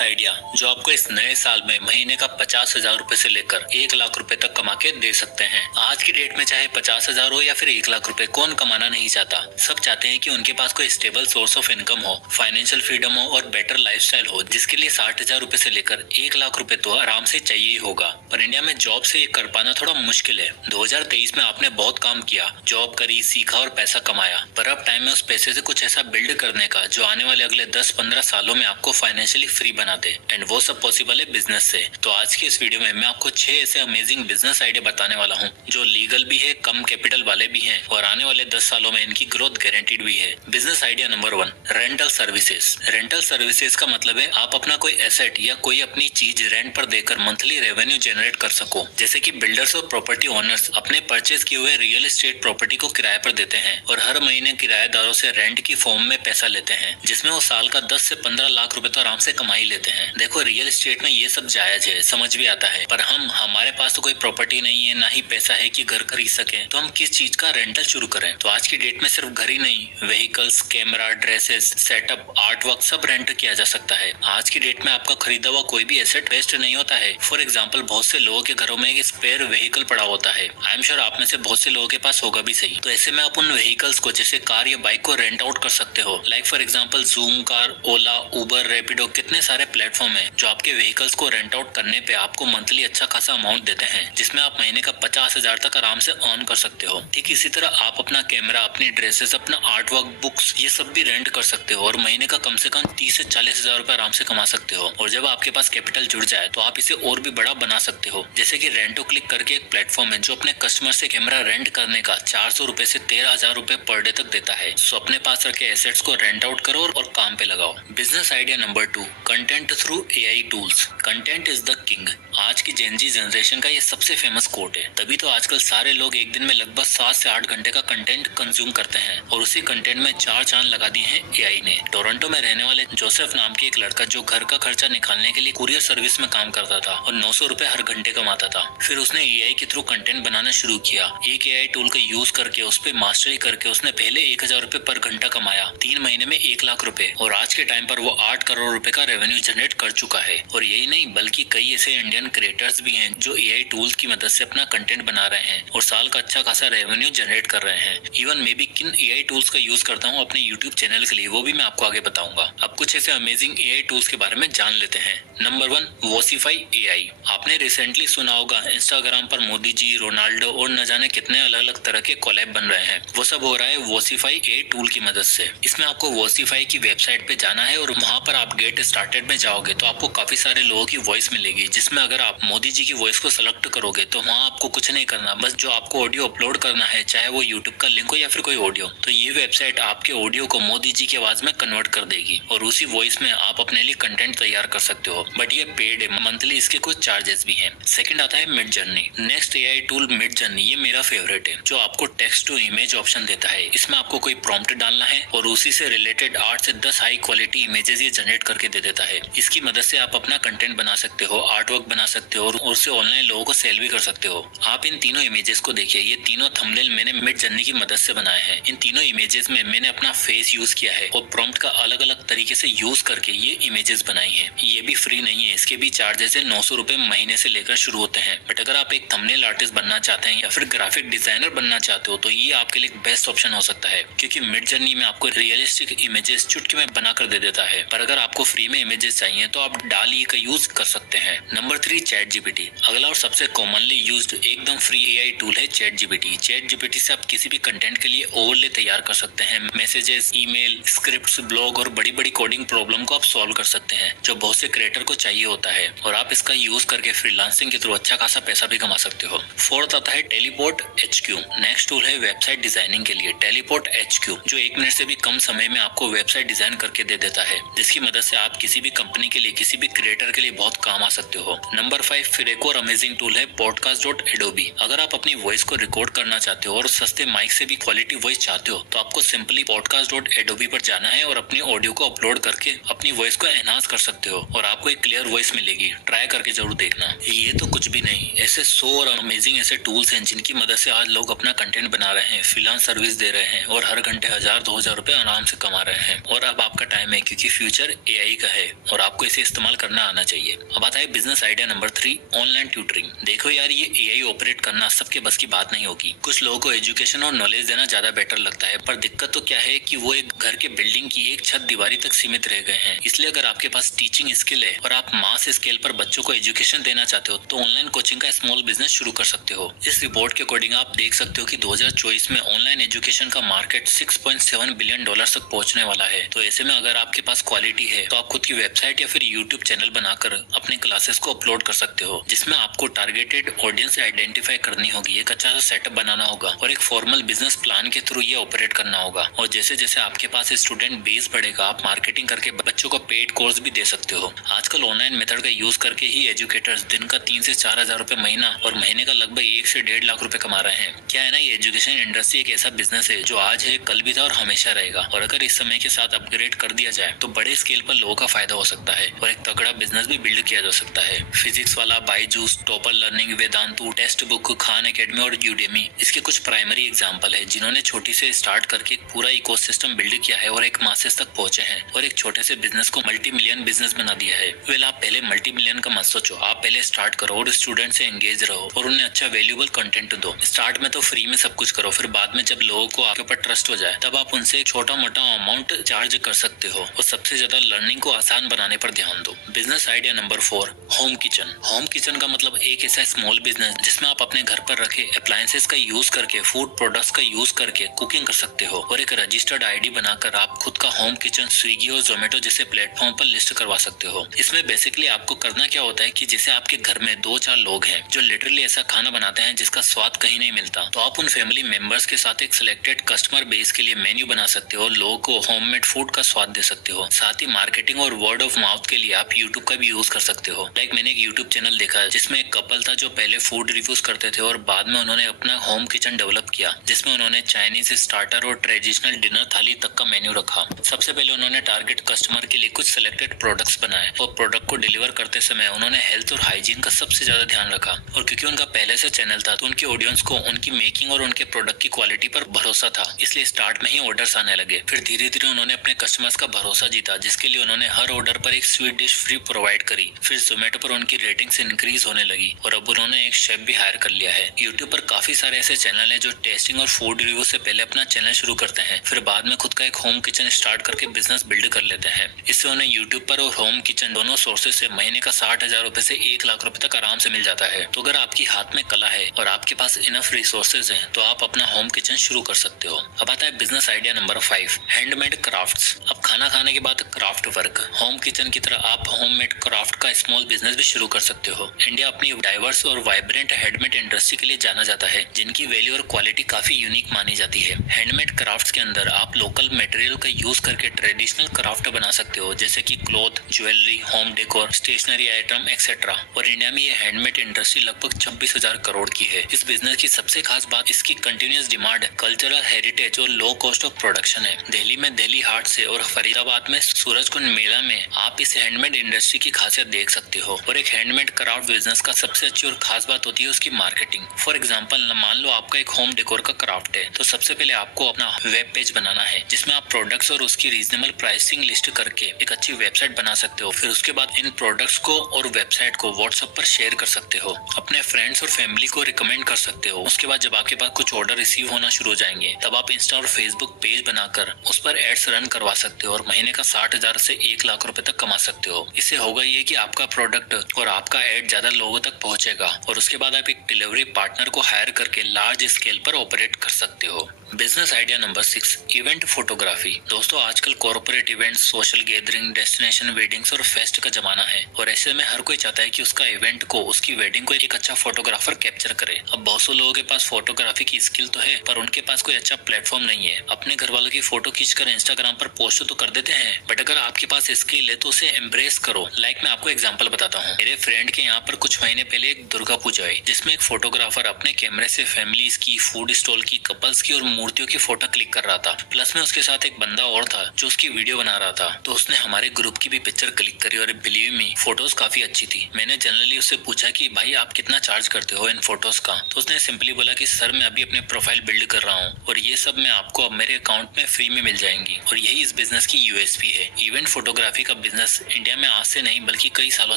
Idea जो आपको इस नए साल में महीने का 50,000 रूपए से लेकर 1 लाख रूपए तक कमा के दे सकते हैं। आज की डेट में चाहे 50,000 हो या फिर 1 लाख रूपए, कौन कमाना नहीं चाहता। सब चाहते हैं कि उनके पास कोई स्टेबल सोर्स ऑफ इनकम हो, फाइनेंशियल फ्रीडम हो और बेटर लाइफस्टाइल हो, जिसके लिए 60,000 रूपए से लेकर 1 लाख रूपए तो आराम से चाहिए ही होगा। पर इंडिया में जॉब से ये कर पाना थोड़ा मुश्किल है। 2023 में आपने बहुत काम किया, जॉब करी, सीखा और पैसा कमाया, पर अब टाइम है उस पैसे से कुछ ऐसा बिल्ड करने का जो आने वाले अगले 10-15 सालों में आपको फाइनेंशियली फ्री बना दे। एंड वो सब पॉसिबल है बिजनेस से। तो आज की इस वीडियो में मैं आपको 6 ऐसे अमेजिंग बिजनेस आइडिया बताने वाला हूँ जो लीगल भी है, कम कैपिटल वाले भी हैं और आने वाले 10 सालों में इनकी ग्रोथ गारंटीड भी है। Business idea number 1, rental services. Rental services का मतलब है आप अपना कोई एसेट या कोई अपनी चीज रेंट पर देकर मंथली रेवेन्यू जनरेट कर सको। जैसे कि बिल्डर्स और प्रॉपर्टी ओनर्स अपने परचेज किए हुए रियल एस्टेट प्रॉपर्टी को किराए पर देते हैं और हर महीने किराएदारों से रेंट की फॉर्म में पैसा लेते हैं, जिसमें वो साल का 10 से 15 लाख रुपए तो आराम से कमा ही लेते हैं। देखो, रियल एस्टेट में ये सब जायज है, समझ भी आता है, पर हमारे पास तो कोई प्रॉपर्टी नहीं है, ना ही पैसा है कि घर खरीद सके, तो हम किस चीज का रेंटल शुरू करें। तो आज की डेट में सिर्फ घर ही नहीं, vehicles, camera, dresses, setup, art work सब रेंट किया जा सकता है। आज की डेट में आपका खरीदा हुआ कोई भी एसेट वेस्ट नहीं होता है। फॉर एग्जाम्पल, बहुत से लोगों के घरों में एक स्पेयर व्हीकल पड़ा होता है। आई एम श्योर आप में से बहुत से लोगों के पास होगा भी सही। तो ऐसे में आप उन व्हीकल्स को, जैसे कार या बाइक को रेंट आउट कर सकते हो। Like for example Zoomcar, Ola, Uber, Rapido, कितने सारे प्लेटफॉर्म है जो आपके व्हीकल्स को रेंट आउट करने पे आपको मंथली अच्छा खासा अमाउंट देते हैं, जिसमें आप महीने का 50,000 तक आराम से अर्न कर सकते हो। ठीक इसी तरह आप अपना कैमरा, अपनी ड्रेसेस, अपना आर्ट वर्क, बुक्स, ये सब भी रेंट कर सकते हो और महीने का कम से कम 30 से 40,000 रुपए आराम से कमा सकते हो। और जब आपके पास कैपिटल जुड़ जाए तो आप इसे और भी बड़ा बना सकते हो। जैसे कि रेंटो क्लिक करके एक प्लेटफॉर्म है जो अपने कस्टमर से कैमरा रेंट करने का 400 रुपए से 13,000 रुपए पर डे तक देता है। सो अपने पास रखे एसेट्स को रेंट आउट करो और काम पे लगाओ। Business idea number 2, content through AI tools. Content is the king. आज की जेनजी जनरेशन का ये सबसे फेमस कोट है। तभी तो आजकल सारे लोग एक दिन में लगभग 7 से 8 घंटे का कंटेंट कंज्यूम करते हैं और उसी कंटेंट में 4 चांद लगा दिए हैं एआई ने। टोरंटो में रहने वाले जोसेफ नाम के एक लड़का जो घर का खर्चा निकालने के लिए कुरियर सर्विस में काम करता था और 900 रुपए हर घंटे कमाता था। फिर उसने एआई के थ्रू कंटेंट बनाना शुरू किया। एक एआई टूल का यूज करके उस पर मास्टरी करके उसने पहले 1,000 रुपए पर घंटा कमाया, 3 महीने में 1 लाख रुपए, और आज के टाइम पर वो 8 करोड़ रुपए का रेवेन्यू जनरेट कर चुका है। और यही नहीं, बल्कि कई ऐसे इंडियन क्रिएटर्स भी हैं जो एआई टूल्स की मदद से अपना कंटेंट बना रहे हैं और साल का अच्छा खासा रेवेन्यू जनरेट कर रहे हैं। इवन मैं भी किन एआई टूल्स का यूज करता हूँ अपने यूट्यूब चैनल के लिए, वो भी मैं आपको आगे बताऊंगा। अब कुछ ऐसे अमेजिंग एआई टूल्स के बारे में जान लेते हैं। Number 1, Vocify AI. आपने रिसेंटली सुना होगा इंस्टाग्राम पर मोदी जी, रोनाल्डो और न जाने कितने अलग अलग तरह के कोलैब बन रहे हैं। वो सब हो रहा है वॉसिफाई एआई टूल की मदद से। इसमें आपको वॉसिफाई की वेबसाइट पे जाना है और वहाँ पर आप गेट स्टार्टेड में जाओगे तो आपको काफी सारे लोगों की वॉइस मिलेगी, जिसमें अगर आप मोदी जी की वॉइस को सेलेक्ट करोगे तो वहाँ आपको कुछ नहीं करना, बस जो आपको ऑडियो अपलोड करना है, चाहे वो यूट्यूब का लिंक हो या फिर कोई ऑडियो, तो ये वेबसाइट आपके ऑडियो को मोदी जी की आवाज में कन्वर्ट कर देगी और उसी वॉइस में आप अपने लिए कंटेंट तैयार कर सकते हो। बट ये पेड है, मंथली इसके कुछ चार्जेस भी हैं। सेकंड आता है mid journey. Next AI tool mid journey, ये मेरा फेवरेट है, जो आपको टेक्स्ट टू इमेज ऑप्शन देता है। इसमें आपको कोई प्रॉम्प्ट डालना है और उसी से रिलेटेड 8 से 10 हाई क्वालिटी इमेजेस ये जनरेट करके दे देता है। इसकी मदद से आप अपना कंटेंट बना सकते हो, आर्ट वर्क बना सकते हो और उससे ऑनलाइन लोगों को सेल भी कर सकते हो। आप इन तीनों इमेजेस को देखिए, ये तीनों थंबनेल मैंने मिड जर्नी की मदद से बनाए हैं। इन तीनों इमेजेस में मैंने अपना फेस यूज किया है और प्रॉम्प्ट का अलग अलग तरीके से यूज करके ये इमेजेस बनाई हैं। ये भी फ्री नहीं है, इसके भी चार्जेस है। 900 रुपए महीने से लेकर शुरू होते हैं। बट अगर आप एक थंबनेल आर्टिस्ट बनना चाहते हैं या फिर ग्राफिक डिजाइनर बनना चाहते हो तो ये आपके लिए बेस्ट ऑप्शन हो सकता है, क्योंकि मिड जर्नी में आपको रियलिस्टिक इमेजेस चुटकी में बनाकर दे देता है। पर अगर आपको फ्री में इमेजेस चाहिए तो आप डाली का यूज कर सकते हैं। Number 3, chat GPT. अगला और सबसे कॉमनली यूज्ड एकदम फ्री एआई टूल है चैट जीपीटी। चैट जीपीटी से आप किसी भी कंटेंट के लिए ओवरले तैयार कर सकते हैं। मैसेजेस, ईमेल, स्क्रिप्ट्स, ब्लॉग और बड़ी बड़ी कोडिंग प्रॉब्लम को आप सॉल्व कर सकते हैं, जो बहुत से क्रिएटर को चाहिए होता है। और आप इसका यूज करके फ्रीलांसिंग के थ्रू अच्छा खासा पैसा भी कमा सकते हो। फोर्थ आता है टेलीपोर्ट HQ। नेक्स्ट टूल है वेबसाइट डिजाइनिंग के लिए टेलीपोर्ट HQ, जो 1 मिनट से भी कम समय में आपको वेबसाइट डिजाइन करके दे देता है, जिसकी मदद से आप किसी भी कंपनी के लिए, किसी भी क्रिएटर के लिए बहुत काम आ सकते हो। नंबर 5, फिर एक और अमेजिंग टूल है podcast.adobe। अगर आप अपनी वॉइस को रिकॉर्ड करना चाहते हो और सस्ते माइक से भी क्वालिटी वॉइस चाहते हो तो आपको सिंपली podcast.adobe पर जाना है और अपनी ऑडियो को अपलोड करके अपनी वॉइस को एनहांस कर सकते हो और आपको एक क्लियर वॉइस मिलेगी। ट्राई करके जरूर देखना। ये तो कुछ भी नहीं, ऐसे 100 और अमेजिंग ऐसे टूल्स हैं जिनकी मदद से आज लोग अपना कंटेंट बना रहे हैं, फ्रीलांस सर्विस दे रहे हैं और हर घंटे 1,000-2,000 रुपए आराम से कमा रहे हैं। और अब आपका टाइम है, क्योंकि फ्यूचर एआई का है। और आपको इसे इस्तेमाल करना आना चाहिए। अब आता है business idea number 3, online tutoring. देखो यार, ये एआई ऑपरेट करना सबके बस की बात नहीं होगी। कुछ लोगों को एजुकेशन और नॉलेज देना ज्यादा बेटर लगता है, पर दिक्कत तो क्या है कि वो एक घर के बिल्डिंग की एक छत दीवारी तक सीमित रह गए हैं। इसलिए अगर आपके पास टीचिंग स्किल है और आप मास स्केल पर बच्चों को एजुकेशन देना चाहते हो तो ऑनलाइन कोचिंग का स्मॉल बिजनेस शुरू कर सकते हो। इस रिपोर्ट के अकॉर्डिंग आप देख सकते हो कि 2024 में ऑनलाइन एजुकेशन का मार्केट $6.7 बिलियन तक पहुंचने वाला है। तो ऐसे में अगर आपके पास क्वालिटी है तो आप खुद की वेबसाइट या फिर यूट्यूब चैनल बनाकर अपनी क्लासेस को अपलोड कर सकते हो, जिसमें आपको टारगेटेड ऑडियंस आइडेंटिफाई करनी होगी, एक अच्छा सा सेटअप बनाना होगा और एक फॉर्मल बिजनेस प्लान के थ्रू ये ऑपरेट करना होगा। और जैसे जैसे आपके पास स्टूडेंट बेस बढ़ेगा, आप मार्केटिंग करके बच्चों को पेड कोर्स भी दे सकते हो। आजकल ऑनलाइन मेथड का यूज करके ही एजुकेटर्स दिन का 3 से 4 हजार रुपए महीना और महीने का लगभग 1 से 1.5 लाख रुपए कमा रहे हैं। क्या है ना, ये एजुकेशन इंडस्ट्री एक ऐसा बिजनेस है जो आज है, कल भी था और हमेशा रहेगा। और अगर इस समय के साथ अपग्रेड कर दिया जाए तो बड़े स्केल पर लोगों का फायदा हो सकता है और एक तगड़ा बिजनेस भी बिल्ड किया जा सकता है। फिजिक्स वाला Byju's, topper learning, Vedantu, text book, Khan academy और यूडेमी इसके कुछ प्राइमरी एग्जांपल है जिन्होंने छोटी से स्टार्ट करके एक पूरा इकोसिस्टम बिल्ड किया है और एक मासेस तक पहुंचे हैं और एक छोटे से बिजनेस को मल्टी मिलियन बिजनेस बना दिया है। वेल, आप पहले मल्टी मिलियन का मत सोचो, आप पहले स्टार्ट करो और स्टूडेंट से एंगेज रहो और उन्हें अच्छा वैल्यूएबल कंटेंट दो। स्टार्ट में तो फ्री में सब कुछ करो, फिर बाद में जब लोगों को आपके ऊपर ट्रस्ट हो जाए तब आप उनसे एक छोटा मोटा अमाउंट चार्ज कर सकते हो और सबसे ज्यादा लर्निंग को आसान बनाने पर ध्यान दो। Business idea number 4, home kitchen. Home kitchen का मतलब एक ऐसा स्मॉल बिजनेस जिसमें आप अपने घर पर रखे अप्लायंसेस का यूज करके, फूड प्रोडक्ट्स का यूज करके कुकिंग कर सकते हो और एक रजिस्टर्ड आईडी बनाकर आप खुद का होम किचन स्विगी और जोमेटो जैसे प्लेटफॉर्म पर लिस्ट करवा सकते हो। इसमें बेसिकली आपको करना क्या होता है कि जैसे आपके घर में 2-4 लोग हैं जो लिटरली ऐसा खाना बनाते हैं जिसका स्वाद कहीं नहीं मिलता, तो आप उन फैमिली मेंबर्स के साथ एक सिलेक्टेड कस्टमर बेस के लिए मेन्यू बना सकते हो, लोगों को होममेड फूड का स्वाद दे सकते हो। साथ ही मार्केटिंग और वर्ड ऑफ माउथ के लिए आप यूट्यूब का भी यूज कर सकते हो। लाइक मैंने एक यूट्यूब चैनल देखा जिसमें एक कपल था जो पहले फूड रिव्यूज करते थे और बाद में उन्होंने अपना होम किचन डेवलप किया, जिसमें उन्होंने चाइनीज स्टार्टर और ट्रेडिशनल डिनर थाली तक का मेन्यू रखा। सबसे पहले उन्होंने टारगेट कस्टमर के लिए कुछ सिलेक्टेड प्रोडक्ट्स बनाए और प्रोडक्ट को डिलीवर करते समय उन्होंने हेल्थ और हाइजीन का सबसे ज्यादा ध्यान रखा। और क्योंकि उनका पहले से चैनल था तो उनकी ऑडियंस को उनकी मेकिंग और उनके प्रोडक्ट की क्वालिटी पर भरोसा था, इसलिए स्टार्ट में ही ऑर्डर्स आने लगे। फिर धीरे धीरे उन्होंने अपने कस्टमर्स का भरोसा जीता, जिसके लिए उन्होंने हर ऑर्डर पर एक स्वीट डिश फ्री प्रोवाइड करी। फिर जोमेटो पर उनकी रेटिंग्स इंक्रीज होने लगी और अब उन्होंने एक शेफ भी हायर कर लिया है। यूट्यूब पर काफी सारे ऐसे चैनल है जो टेस्टिंग और फूड रिव्यू से पहले अपना चैनल शुरू करते हैं, फिर बाद में खुद का एक होम किचन स्टार्ट करके बिजनेस बिल्ड कर लेते हैं। इससे उन्हें यूट्यूब पर और होम किचन दोनों सोर्सेज से महीने का 60,000 रुपए से 1 लाख रुपए तक आराम से मिल जाता है। तो अगर आपकी हाथ में कला है और आपके पास इनफ रिसोर्सेज हैं तो आप अपना होम किचन शुरू कर सकते हो। अब आता है business idea number 5, handmade crafts. अब खाना खाने के बाद क्राफ्ट वर्क। होम किचन की तरह आप होममेड क्राफ्ट का स्मॉल बिजनेस भी शुरू कर सकते हो। इंडिया अपनी डाइवर्स और वाइब्रेंट हैंडमेड इंडस्ट्री के लिए जाना जाता है, जिनकी वैल्यू और क्वालिटी काफी यूनिक मानी जाती है। हैंडमेड क्राफ्ट्स के अंदर आप लोकल मटेरियल का यूज करके ट्रेडिशनल क्राफ्ट बना सकते हो, जैसे कि cloth, jewellery, home decor, stationery item etcetera. और इंडिया में ये हैंडमेड इंडस्ट्री लगभग 26,000 करोड़ की है। इस बिजनेस की सबसे खास बात इसकी कंटिन्यूअस डिमांड, कल्चरल हेरिटेज और लो कॉस्ट ऑफ प्रोडक्शन है। दिल्ली में दिल्ली हाट से और फरीदाबाद में सूरजकुंड मेला में आप इस हैंडमेड इंडस्ट्री की खासियत देख सकते हो। और एक हैंडमेड क्राफ्ट बिजनेस का सबसे अच्छी और खास बात होती है उसकी मार्केटिंग। फॉर एग्जांपल, मान लो आपका एक होम डेकोर का क्राफ्ट है, तो सबसे पहले आपको अपना वेब पेज बनाना है जिसमें आप प्रोडक्ट्स और उसकी रीजनेबल प्राइसिंग लिस्ट करके एक अच्छी वेबसाइट बना सकते हो। फिर उसके बाद इन प्रोडक्ट्स को और वेबसाइट को व्हाट्सएप पर शेयर कर सकते हो, अपने फ्रेंड्स और फैमिली को रिकमेंड कर सकते हो। उसके बाद जब आपके पास कुछ ऑर्डर रिसीव होना शुरू हो जाएंगे तब आप इंस्टा और फेसबुक पेज बनाकर उस पर एड्स रन करवा सकते हो और महीने का 60,000 से 1 लाख रुपए तक कमा सकते हो। इससे होगा ये कि आपका प्रोडक्ट और आपका एड ज्यादा लोगों तक पहुंचेगा और उसके बाद आप एक डिलीवरी पार्टनर को हायर करके लार्ज स्केल पर ऑपरेट कर सकते हो। Business idea number 6, event photography. दोस्तों, आजकल corporate event, social gathering, destination weddings और फेस्ट का जमाना है और ऐसे में हर कोई चाहता है कि उसका इवेंट को, उसकी वेडिंग को एक अच्छा फोटोग्राफर कैप्चर करे। अब बहुत से लोगों के पास फोटोग्राफी की स्किल तो है पर उनके पास कोई अच्छा प्लेटफॉर्म नहीं है। अपने घर वालों की फोटो खींचकर इंस्टाग्राम पर पोस्ट तो कर देते हैं, बट अगर आपके पास स्किल है तो उसे एम्ब्रेस करो। लाइक मैं आपको एग्जांपल बताता हूँ। मेरे फ्रेंड के यहाँ पर कुछ महीने पहले एक दुर्गा पूजा आई जिसमें एक फोटोग्राफर अपने कैमरे से फैमिलीज की, फूड स्टॉल की, कपल्स की और मूर्तियों की फोटो क्लिक कर रहा था। प्लस में उसके साथ एक बंदा और था जो उसकी वीडियो बना रहा था। तो उसने हमारे ग्रुप की भी पिक्चर क्लिक करी और बिलीव मी फोटोज काफी अच्छी थी। मैंने जनरली उससे पूछा कि भाई आप कितना चार्ज करते हो इन फोटोज का? तो उसने सिंपली बोला कि सर मैं अभी अपने प्रोफाइल बिल्ड कर रहा हूँ और ये सब मैं आपको अब मेरे अकाउंट में फ्री में मिल जाएंगी। और यही इस बिजनेस की यूएसपी है। इवेंट फोटोग्राफी का बिजनेस इंडिया में आज से नहीं बल्कि कई सालों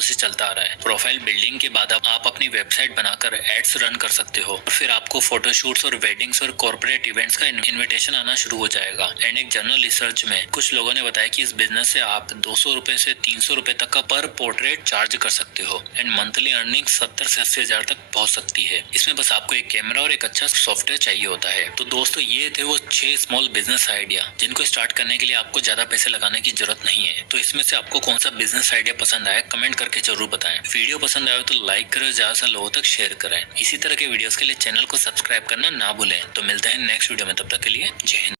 से चलता आ रहा है। प्रोफाइल बिल्डिंग के बाद आप अपनी वेबसाइट बनाकर एड्स रन कर सकते हो और फिर आपको फोटोशूट्स और वेडिंग्स और कॉर्पोरेट इवेंट्स का इन्विटेशन आना शुरू हो जाएगा। एंड एक जर्नल रिसर्च में कुछ लोगों ने बताया कि इस बिजनेस से आप 200 रुपए से 300 रुपए तक का पर पोर्ट्रेट चार्ज कर सकते हो एंड मंथली अर्निंग 70 से 80 हजार तक पहुंच सकती है। इसमें बस आपको एक कैमरा और एक अच्छा सॉफ्टवेयर चाहिए होता है। तो दोस्तों ये थे वो 6 स्मॉल बिजनेस आइडिया जिनको स्टार्ट करने के लिए आपको ज्यादा पैसे लगाने की जरूरत नहीं है। तो इसमें से आपको कौन सा बिजनेस आइडिया पसंद आया कमेंट करके जरूर बताएं। वीडियो पसंद आया तो लाइक करें, ज्यादा से लोगों तक शेयर करें। इसी तरह के वीडियोस के लिए चैनल को सब्सक्राइब करना ना भूलें। तो मिलते हैं नेक्स्ट वीडियो में, तब तक के लिए जय हिंद।